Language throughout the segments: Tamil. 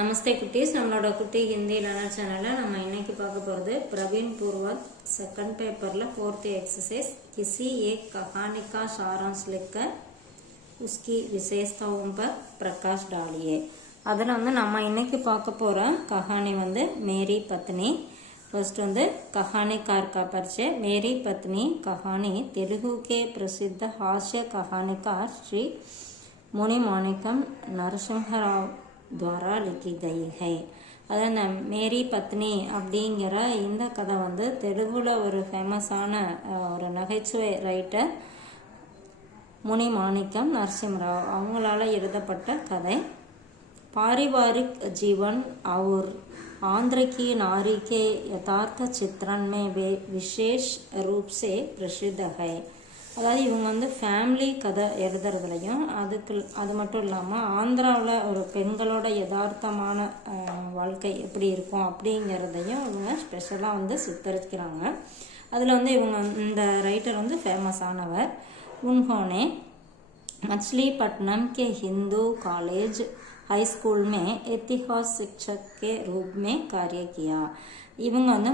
நமஸ்தே குட்டீஸ், நம்மளோட குட்டி ஹிந்தி லேர்னர் சேனலில் நம்ம இன்னைக்கு பார்க்க போகிறது प्रवीण पूर्वक सेकंड पेपरல 4th एक्सरसाइज किसी एक कहानी का सारांश लिखकर उसकी विशेषताओं पर प्रकाश डालिए. அதில் நம்ம இன்னைக்கு பார்க்க போகிற கஹானி मेरी पत्नी. फर्स्ट कहानीकार का परिचय. मेरी पत्नी कहानी तेलुगु के प्रसिद्ध हास्य कहानीकार श्री मुनि माणिक्यम नरसिंह राव द्वारा लिखी गई है. अद मेरी पत्नी அப்படிங்கிற இந்த கதை தெலுங்குல ஒரு ஃபேமஸான ஒரு நகைச்சுவை ரைட்டர் முனி மாணிக்கம் நரசிம்மராவ் அவங்களால எழுதப்பட்ட கதை. पारिवारिक जीवन और आंध्र की नारी के यथार्थ चित्रण में वे विशेष रूप से प्रसिद्ध है. அதாவது இவங்க ஃபேமிலி கதை எழுதுறதுலையும் அது மட்டும் இல்லாமல் ஆந்திராவில் ஒரு பெண்களோட யதார்த்தமான வாழ்க்கை எப்படி இருக்கும் அப்படிங்கிறதையும் இவங்க ஸ்பெஷலாக சித்தரிக்கிறாங்க. அதில் இவங்க இந்த ரைட்டர் ஃபேமஸானவர். उन्होंने मछलीपट्टनम के हिंदू कॉलेज हाई स्कूल में इतिहास शिक्षक के रूप में कार्य किया. இவங்க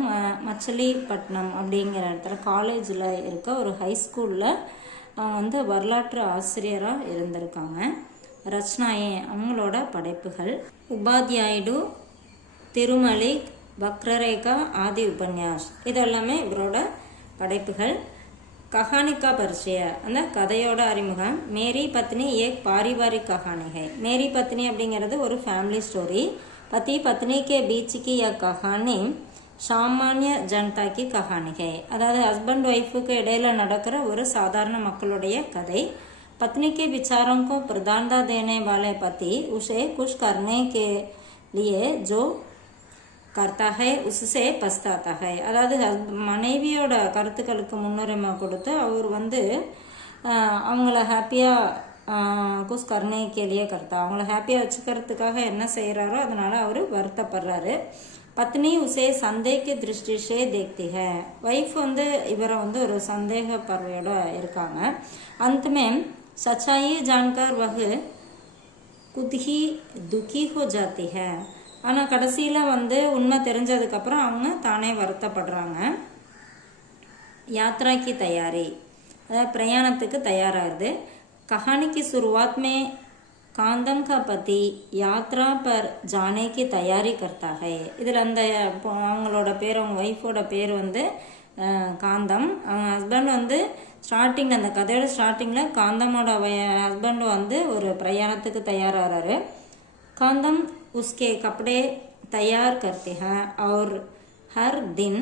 மச்சிலிப்பட்டினம் அப்படிங்கிற இடத்துல காலேஜில் இருக்க ஒரு ஹை ஸ்கூலில் வரலாற்று ஆசிரியராக இருந்திருக்காங்க. ரச்சனாயே அவங்களோட படைப்புகள் உபாத்யாயுடு, திருமலை, வக்ரரேகா, ஆதி உபன்யாஸ் இதெல்லாமே இவரோட படைப்புகள். कहानी का परिचय அந்த கதையோட அறிமுகம். மேரி பத்னி ஏக் பாரிவாரிக் கஹானி है. மேரி பத்னி அப்படிங்கிறது ஒரு ஃபேமிலி ஸ்டோரி. பதி பத்னி கே பீச் கி ய கஹானி சாமானிய ஜனதா கி கஹானி है. அதாவது ஹஸ்பண்ட் ஒய்ஃபுக்கு இடையில நடக்கிற ஒரு சாதாரண மக்களுடைய கதை. पत्नी के विचारों को प्रधानता देने वाले पति उसे खुश करने के लिए जो करता है उससे पछताता है. அதாவது மனைவியோட கருத்துக்களுக்கு முன்னுரிமை கொடுத்து அவர் அவங்கள ஹாப்பியாக குஷ் கர்னே கேலியே கர்த்தா அவங்கள ஹாப்பியாக வச்சுக்கிறதுக்காக என்ன செய்கிறாரோ அதனால் அவர் வருத்தப்படுறாரு. பத்னி உசே சந்தேக திருஷ்டிஷே தேக்தி ஹை. ஒய்ஃப் இவரை ஒரு சந்தேக பார்வையோட இருக்காங்க. அந்தமே சச்சாயி ஜான்கர் வகு குத்ஹி துக்கி ஹோ ஜாத்தி ஹை. ஆனால் கடைசியில் உண்மை தெரிஞ்சதுக்கப்புறம் அவங்க தானே வருத்தப்படுறாங்க. யாத்ராக்கு தயாரி அதாவது பிரயாணத்துக்கு தயாராகுது. கஹானிக்கு शुरुआत में कांदम का पति यात्रा पर जाने की तैयारी करता है. இதில் அந்த அவங்களோட பேர் அவங்க ஒய்ஃபோட பேர் காந்தம். அவங்க ஹஸ்பண்ட் ஸ்டார்டிங் அந்த கதையோட ஸ்டார்டிங்கில் காந்தமோட ஹஸ்பண்ட் ஒரு பிரயாணத்துக்கு தயாராகிறாரு. कांदम उसके कपड़े तैयार करते हैं और हर दिन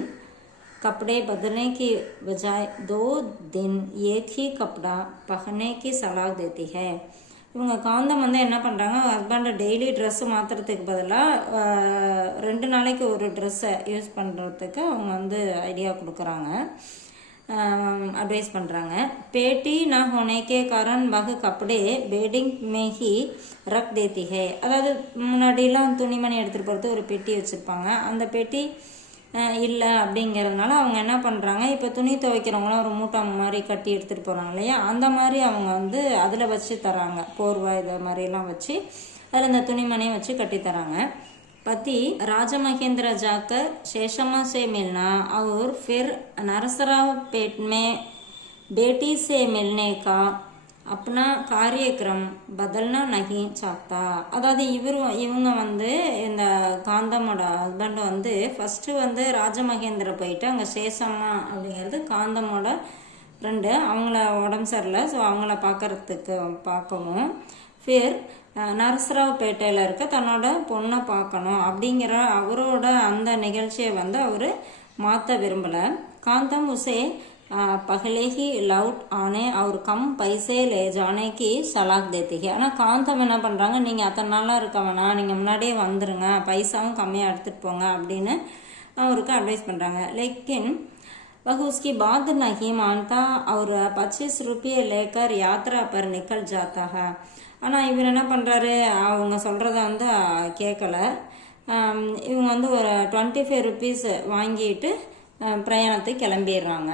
कपड़े बदलने की बजाय 2 दिन एक ही कपड़ा पहनने की सलाह देती है. இவங்க காந்தம் என்ன பண்ணுறாங்க, ஹஸ்பண்டை டெய்லி ட்ரெஸ்ஸு மாற்றுறதுக்கு பதிலாக 2 நாளைக்கு ஒரு ட்ரெஸ்ஸை யூஸ் பண்ணுறதுக்கு அவங்க ஐடியா கொடுக்குறாங்க, एडवाइस பண்ணுறாங்க. पेटी ना होने के कारण वह कपड़े बेडिंग में ही रख देती है. அதாவது முன்னாடிலாம் துணிமணி எடுத்துகிட்டு போகிறது ஒரு பெட்டி வச்சுருப்பாங்க. அந்த பெட்டி இல்லை அப்படிங்கிறதுனால அவங்க என்ன பண்ணுறாங்க, இப்போ துணி துவைக்கிறவங்களாம் ஒரு மூட்டை மாதிரி கட்டி எடுத்துகிட்டு போகிறாங்க இல்லையா, அந்த மாதிரி அவங்க அதில் வச்சு தராங்க. போர்வை இதை மாதிரிலாம் வச்சு அதில் இந்த துணிமணியை வச்சு கட்டி தராங்க. पति राजमहेंद्र जाकर शेषम्मा से मिलना और फिर नरसराव पेट में बेटी से मिलने का अपना कार्यक्रम बदलना नहीं चाहता. அதாவது இவங்க இந்த காந்தமோட ஹஸ்பண்ட் ஃபஸ்ட்டு ராஜமகேந்திர போயிட்டு அங்கே சேஷம்மா அப்படிங்கிறது காந்தமோட ஃப்ரெண்டு, அவங்கள உடம்பு சரியில்லை, ஸோ அவங்கள பார்க்கவும் ஃபிர் நரசராவ் பேட்டையில் இருக்க தன்னோட பொண்ணை பார்க்கணும் அப்படிங்கிற அவரோட அந்த நிகழ்ச்சியை அவர் மாற்ற விரும்பலை. காந்தம் உசே பகலே he loud Aney our come paise லே ஜானேக்கு சலாக் தேத்திகே. ஆனால் காந்தம் என்ன பண்ணுறாங்க, நீங்கள் அத்தனை நாளாக இருக்க வேணாம், நீங்கள் முன்னாடியே வந்துடுங்க, பைசாவும் கம்மியாக எடுத்துகிட்டு போங்க அப்படின்னு அவருக்கு அட்வைஸ் பண்ணுறாங்க. लेकिन वह उसकी बात नहीं मानता और 25 रुपये लेकर यात्रा पर निकल जाता है. ஆனால் இவர் என்ன பண்ணுறாரு, அவங்க சொல்கிறத கேட்கல. இவங்க ஒரு 25 ருபீஸ் வாங்கிட்டு பிரயாணத்துக்கு கிளம்பிடுறாங்க.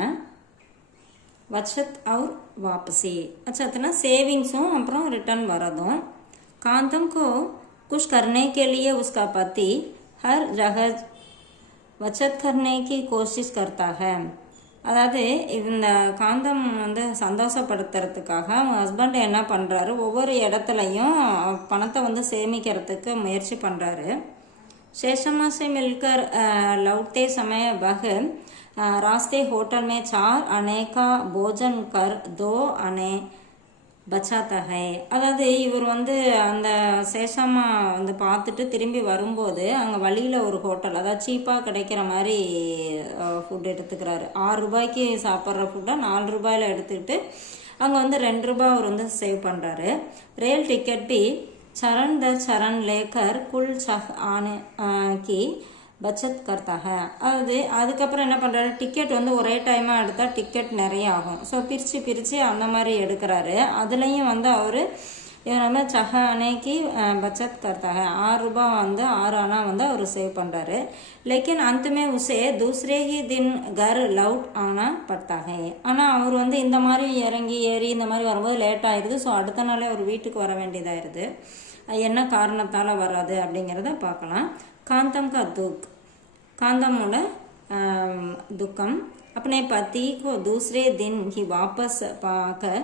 வச்சத் அவர் வாபசி. அச்சத்துனா சேவிங்ஸும் அப்புறம் ரிட்டர்ன் வரதும். காந்தம் கோ कुछ करने के लिए उसका पति हर जगह बचत करने की कोशिश करता है. அதாவது இந்த காந்தம் வந்து சந்தோஷப்படுத்துறதுக்காக அவங்க ஹஸ்பண்ட் என்ன பண்ணுறாரு, ஒவ்வொரு இடத்துலையும் பணத்தை வந்து சேமிக்கிறதுக்கு முயற்சி பண்ணுறாரு. शेषम्मा से मिलकर लौटते समय वह रास्ते होटल में 4 आने का भोजन कर 2 आने பச்சாத்தா ஹை. அதாவது இவர் வந்து அந்த சேஷம்மா வந்து பார்த்துட்டு திரும்பி வரும்போது அங்கே வழியில் ஒரு ஹோட்டல், அதாவது சீப்பாக கிடைக்கிற மாதிரி ஃபுட் எடுத்துக்கிறாரு. 6 ரூபாய்க்கு சாப்பிட்ற ஃபுட்டை 4 ரூபாயில் எடுத்துக்கிட்டு அங்கே வந்து 2 ரூபாய் அவர் வந்து சேவ் பண்ணுறாரு. रेल टिकट भी चरण दर चरण लेकर कुल छह आने की பச்சத் करता है. அதாவது அதுக்கப்புறம் என்ன பண்ணுறாரு, டிக்கெட் வந்து ஒரே டைமாக எடுத்தால் டிக்கெட் நிறைய ஆகும். ஸோ பிரித்து அந்த மாதிரி எடுக்கிறாரு. அதுலேயும் வந்து அவர் நம்ம சஹ அணைக்கு பச்சத் करता है. 6 ரூபாய் வந்து 6 ஆனா வந்து அவர் சேவ் பண்ணுறாரு. லேக்கின் அந்தமே உசே தூசரே ஹி தின் கர் லவுட் ஆனா படுத்தா ஹை. ஆனால் அவர் வந்து இந்த மாதிரி இறங்கி ஏறி இந்த மாதிரி வரும்போது லேட் ஆயிடுது. ஸோ அடுத்த நாளே அவர் வீட்டுக்கு வர வேண்டியதாயிருது. என்ன காரணத்தால் வராது அப்படிங்கிறத பார்க்கலாம். कांतम का दुख, कांतमोட दुखम अपने पति को दूसरे दिन ही वापस पाकर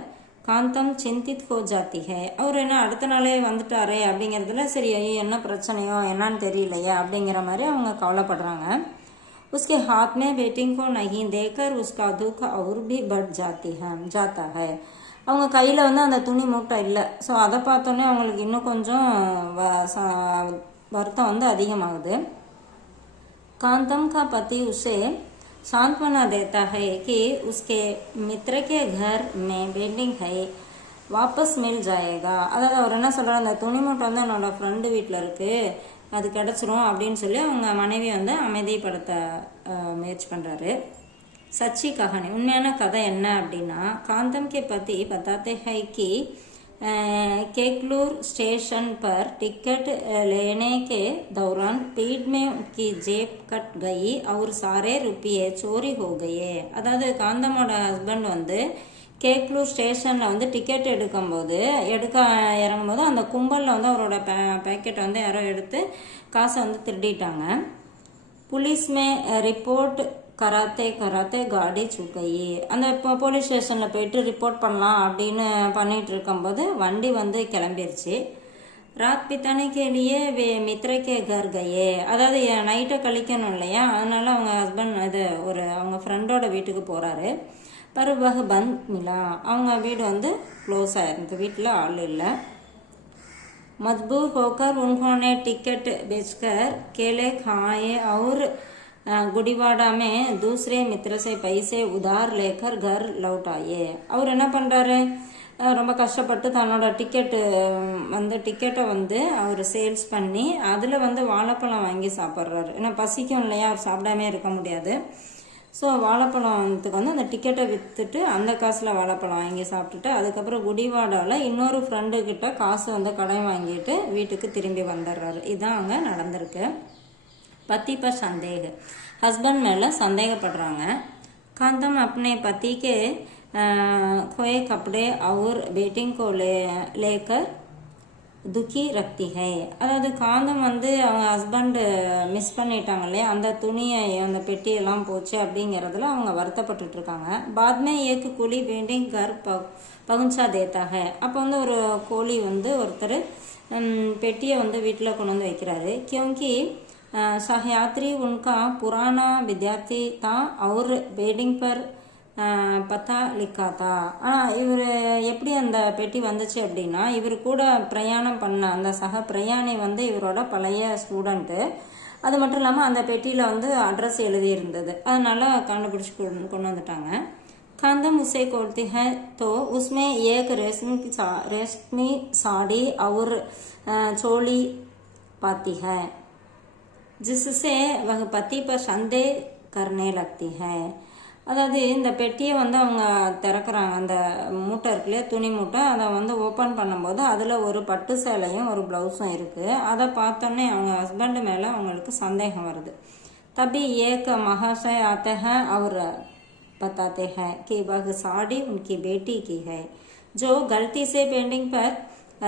कांतम चिंतित हो जाती है. அவர் என்ன அடுத்த நாளே வந்துட்டாரே அப்படிங்கிறதுல சரி என்ன பிரச்சனையோ என்னன்னு தெரியலையே அப்படிங்கிற மாதிரி அவங்க கவலைப்படுறாங்க. उसके हाथ में बेटिंग को नहीं देकर उसका दुख और भी बढ़ जाता है. அவங்க கையில் வந்து அந்த துணி மூட்டை இல்லை. ஸோ அதை பார்த்தோன்னே அவங்களுக்கு இன்னும் கொஞ்சம் வருத்தம் வந்து அதிகமாகுது. कांतम का पति उसे सांत्वना देता है कि उसके मित्र के घर में बेटिंग है, वापस मिल जाएगा. அதாவது அவர் என்ன சொல்கிறார், அந்த துணி மூட்டை வந்து என்னோட ஃப்ரெண்டு வீட்டில் இருக்குது, அது கிடச்சிரும் அப்படின்னு சொல்லி அவங்க மனைவி வந்து அமைதிப்படுத்த முயற்சி பண்ணுறாரு. சச்சி கஹானி, உண்மையான கதை என்ன அப்படின்னா, कांतम के पति बताते हैं कि केकलूर स्टेशन पर टिकट लेने के दौरान भीड़ में उनकी जेब कट गई और सारे रुपये चोरी हो गए. அதாவது காந்தமோட ஹஸ்பண்ட் வந்து கேக்லூர் ஸ்டேஷனில் வந்து டிக்கெட் எடுக்கும்போது இறங்கும்போது அந்த கும்பலில் வந்து அவரோட பேக்கெட்டை வந்து யாரோ எடுத்து காசை வந்து திருடிட்டாங்க. புலிஸ்மே ரிப்போர்ட் கராத்தே காடி சுக்கையே. அந்த போலீஸ் ஸ்டேஷனில் போயிட்டு ரிப்போர்ட் பண்ணலாம் அப்படின்னு பண்ணிகிட்டு இருக்கும்போது வண்டி வந்து கிளம்பிருச்சு. ராத் பித்தானே கேலியே மித்ரக்கே கர் கயே. அதாவது நைட்டை கழிக்கணும் இல்லையா, அதனால அவங்க ஹஸ்பண்ட் இது அவங்க ஃப்ரெண்டோட வீட்டுக்கு போகிறாரு. பருவக பந்த் மிலா, அவங்க வீடு வந்து க்ளோஸ் ஆயிருந்து, வீட்டில் ஆள் இல்லை. मजबूर होकर उन्होंने टिकट बेचकर केले खाए और गुड़ीवाड़ा में दूसरे मित्र से पैसे उधार लेकर घर लौट आए. அவர் என்ன பண்ணுறாரு, ரொம்ப கஷ்டப்பட்டு தன்னோட டிக்கெட்டை வந்து அவர் சேல்ஸ் பண்ணி அதில் வந்து வாழைப்பழம் வாங்கி சாப்பிட்றாரு. ஏன்னா பசிக்கும் இல்லையா, அவர் சாப்பிடாமே இருக்க முடியாது. ஸோ வாழைப்பழத்துக்கு வந்து அந்த டிக்கெட்டை விற்றுட்டு அந்த காசில் வாழைப்பழம் வாங்கி சாப்பிட்டுட்டு அதுக்கப்புறம் குடிவாடாவில் இன்னொரு ஃப்ரெண்டுக்கிட்ட காசு வந்து கடன் வாங்கிட்டு வீட்டுக்கு திரும்பி வந்துடுறாரு. இதுதான் அங்கே நடந்திருக்கு. पति पर संदेह, हस्बैंड மேலே சந்தேகப்படுறாங்க. कांतम अपने पति के खोए कपड़े और बेटिंग को लेकर துக்கி ரக்தி ஹை. அதாவது காந்தம் வந்து அவங்க ஹஸ்பண்டு மிஸ் பண்ணிட்டாங்க இல்லையா, அந்த துணியை அந்த பெட்டியெல்லாம் போச்சு அப்படிங்கிறதுல அவங்க வருத்தப்பட்டுட்டு இருக்காங்க. பாத்மே ஏக்கு கூலி பெயிண்டிங் கர் பகுஞ்சா தேத்தா ஹை. அப்போ வந்து ஒரு கோழி வந்து ஒருத்தர் பெட்டியை வந்து வீட்டில் கொண்டு வந்து வைக்கிறாரு. கியோங்கி सहयात्री उनका पुराना विद्यार्थी था और बेडिंग पर பத்தா லிக்காத்தா. ஆனால் இவர் எப்படி அந்த பெட்டி வந்துச்சு அப்படின்னா, இவர் கூட பிரயாணம் பண்ண அந்த சக பிரயாணி வந்து இவரோட பழைய ஸ்டூடெண்ட்டு. அது மட்டும் இல்லாமல் அந்த பெட்டியில் வந்து அட்ரஸ் எழுதியிருந்தது, அதனால கண்டுபிடிச்சி கொண்டு வந்துட்டாங்க. कांतम उसे खोलती है तो उसमें एक रेशमी साड़ी और चोली पाती है, जिससे वह पति पर संदेह करने लगती है. அதாவது இந்த பெட்டியை வந்து அவங்க திறக்கிறாங்க, அந்த மூட்டை இருக்குல்லையா துணி மூட்டை, அதை வந்து ஓப்பன் பண்ணும்போது அதில் ஒரு பட்டு சேலையும் ஒரு ப்ளவுஸும் இருக்குது. அதை பார்த்தோன்னே அவங்க ஹஸ்பண்டு மேலே அவங்களுக்கு சந்தேகம் வருது. तभी एक महाशय आते हैं और बताते हैं कि वह साड़ी उनकी बेटी की है, जो गलती से पेंटिंग पर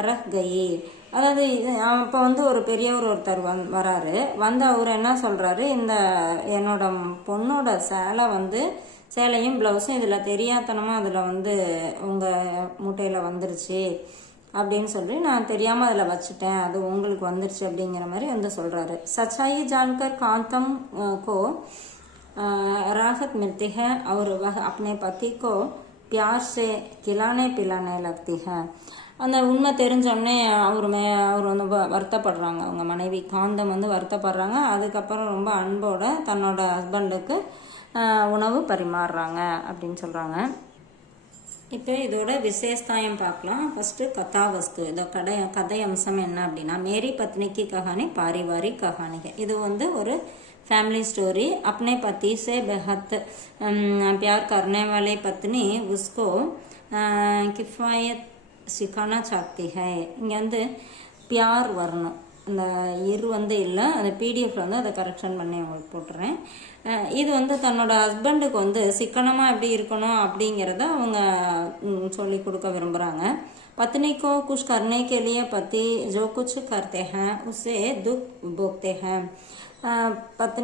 ரஹ் கயி. அதாவது அப்போ வந்து ஒரு பெரியவர் ஒருத்தர் வராரு. வந்து அவர் என்ன சொல்கிறாரு, இந்த என்னோட பொண்ணோட சேலை வந்து சேலையும் ப்ளவுஸும் இதில் தெரியாதனமாக அதில் வந்து உங்கள் மூட்டையில் வந்துருச்சு அப்படின்னு சொல்லி நான் தெரியாமல் அதில் வச்சுட்டேன், அது உங்களுக்கு வந்துருச்சு அப்படிங்கிற மாதிரி வந்து சொல்கிறாரு. சச்சாயி ஜான்கர் காந்தம் கோ राहत मिलती है और वह अपने पति को प्यार से खिलाने पिलाने लगती है. அந்த உண்மை தெரிஞ்சோடனே அவர் வந்து வருத்தப்படுறாங்க. அவங்க மனைவி காந்தம் வந்து வருத்தப்படுறாங்க. அதுக்கப்புறம் ரொம்ப அன்போட தன்னோட ஹஸ்பண்டுக்கு உணவு பரிமாறுறாங்க அப்படின்னு சொல்கிறாங்க. இப்போ இதோட விசேஷதாயம் பார்க்கலாம். ஃபஸ்ட்டு கதாவஸ்து. இதோ கதை அம்சம் என்ன அப்படின்னா, மேரி பத்னிக்கு கஹானி பாரிவாரிக் கஹானிகை. இது வந்து ஒரு फैमिली स्टोरी. अपने पति से बेहद प्यार करने वाले पत्नी उसको किफ़ायत सिखाना चाहती है. இங்கே வந்து பியார் வரணும், அந்த வந்து இல்லை, அந்த பிடிஎஃப்ல வந்து அதை கரெக்ஷன் பண்ணி உங்களுக்கு போட்டுறேன். இது வந்து தன்னோட ஹஸ்பண்டுக்கு வந்து சிக்கனமாக எப்படி இருக்கணும் அப்படிங்கிறத அவங்க சொல்லி கொடுக்க விரும்புகிறாங்க. पत्नी को कुछ करने के लिए पति जो कुछ करते हैं उसे दुख भोगते हैं.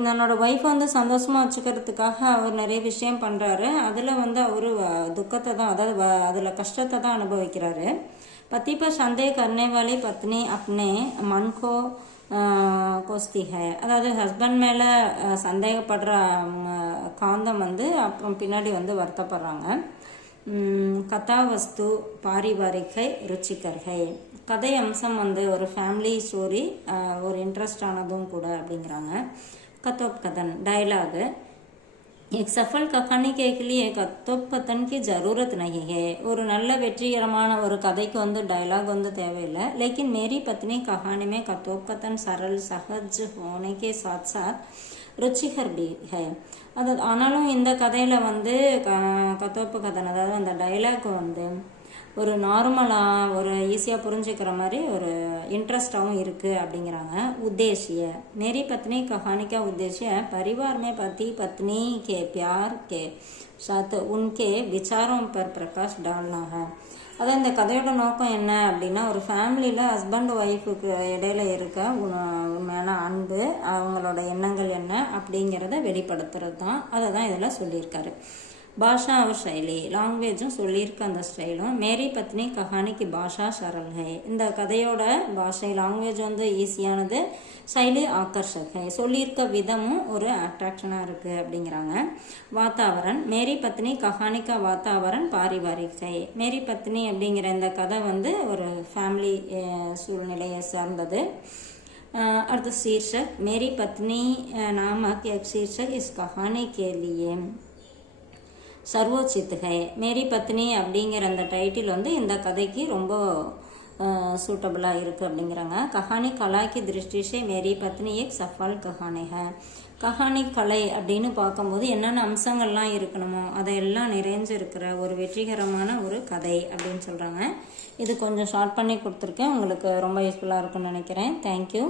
தன்னோட ஒய்ஃபை வந்து சந்தோஷமாக வச்சுக்கிறதுக்காக அவர் நிறைய விஷயம் பண்ணுறாரு. அதில் வந்து அவர் துக்கத்தை தான், அதாவது அதில் கஷ்டத்தை தான் அனுபவிக்கிறாரு. पति पर संदेह करने वाली पत्नी अपने मन को कोसती है. அதாவது ஹஸ்பண்ட் மேலே சந்தேகப்படுற காந்தம் வந்து அப்புறம் பின்னாடி வந்து வருத்தப்படுறாங்க. கதாவஸ்து பாரிவாரிகை ருச்சிகர்கை. கதை அம்சம் வந்து ஒரு ஃபேமிலி ஸ்டோரி, ஒரு இன்ட்ரெஸ்டானதும் கூட அப்படிங்கிறாங்க. கதோப்கதன் डायलॉग. एक सफल कहानी के लिए कथोपकथन की ज़रूरत नहीं है. ஒரு நல்ல வெற்றிகரமான ஒரு கதைக்கு வந்து டயலாக் வந்து தேவையில்லை. लेकिन मेरी पत्नी कहानी में कथोपकथन सरल सहज होने के साथ साथ ருச்சிகர் भी है. அது ஆனாலும் இந்த கதையில் வந்து கதோப்பகதன், அதாவது அந்த டைலாக் வந்து ஒரு நார்மலாக ஒரு ஈஸியாக புரிஞ்சுக்கிற மாதிரி ஒரு इंटरेस्टाவும் இருக்குது அப்படிங்கிறாங்க. उद्देश्य. मेरी पत्नी कहानी का उद्देश्य परिवार में पति पत्नी के प्यार के साथ उनके विचारों पर प्रकाश डालना है. அதான் இந்த கதையோட நோக்கம் என்ன அப்படின்னா, ஒரு ஃபேமிலியில் ஹஸ்பண்ட் ஒய்ஃபுக்கு இடையில இருக்க உண்மையான அன்பு, அவங்களோட எண்ணங்கள் என்ன அப்படிங்கிறத வெளிப்படுத்துறது தான். அதை தான் இதில் சொல்லியிருக்காரு. பாஷா और शैली, லாங்குவேஜும் சொல்லியிருக்க அந்த ஸ்டைலும். மேரி பத்னி கஹானிக்கு பாஷா சரல் ஹை. இந்த கதையோட பாஷை லாங்குவேஜ் வந்து ஈஸியானது, शैली आकर्षक है. சொல்லியிருக்க விதமும் ஒரு அட்ராக்ஷனாக இருக்குது அப்படிங்கிறாங்க. வாத்தாவரன். மேரி பத்னி கஹானிக்கா வாத்தாவரன் பாரிவாரிக் है. மேரி பத்னி அப்படிங்கிற இந்த கதை வந்து ஒரு ஃபேமிலி சூழ்நிலையை சார்ந்தது. अर्ध शीर्षक. मेरी पत्नी नामक एक शीर्षक इस कहानी के लिए सर्वोचित है. மேரி பத்னி அப்படிங்கிற அந்த டைட்டில் வந்து இந்த கதைக்கு ரொம்ப सूटेबलाக இருக்குது அப்படிங்கிறாங்க. கஹானி கலா கி திருஷ்டி से मेरी पत्नी एक सफल कहानी है. கஹானி கலை அப்படின்னு பார்க்கும்போது என்னென்ன அம்சங்கள்லாம் இருக்கணுமோ அதையெல்லாம் நிறைஞ்சிருக்கிற ஒரு வெற்றிகரமான ஒரு கதை அப்படின்னு சொல்கிறாங்க. இது கொஞ்சம் ஷார்ட் பண்ணி கொடுத்துருக்கேன், உங்களுக்கு ரொம்ப யூஸ்ஃபுல்லாக இருக்கும்னு நினைக்கிறேன். தேங்க்யூ.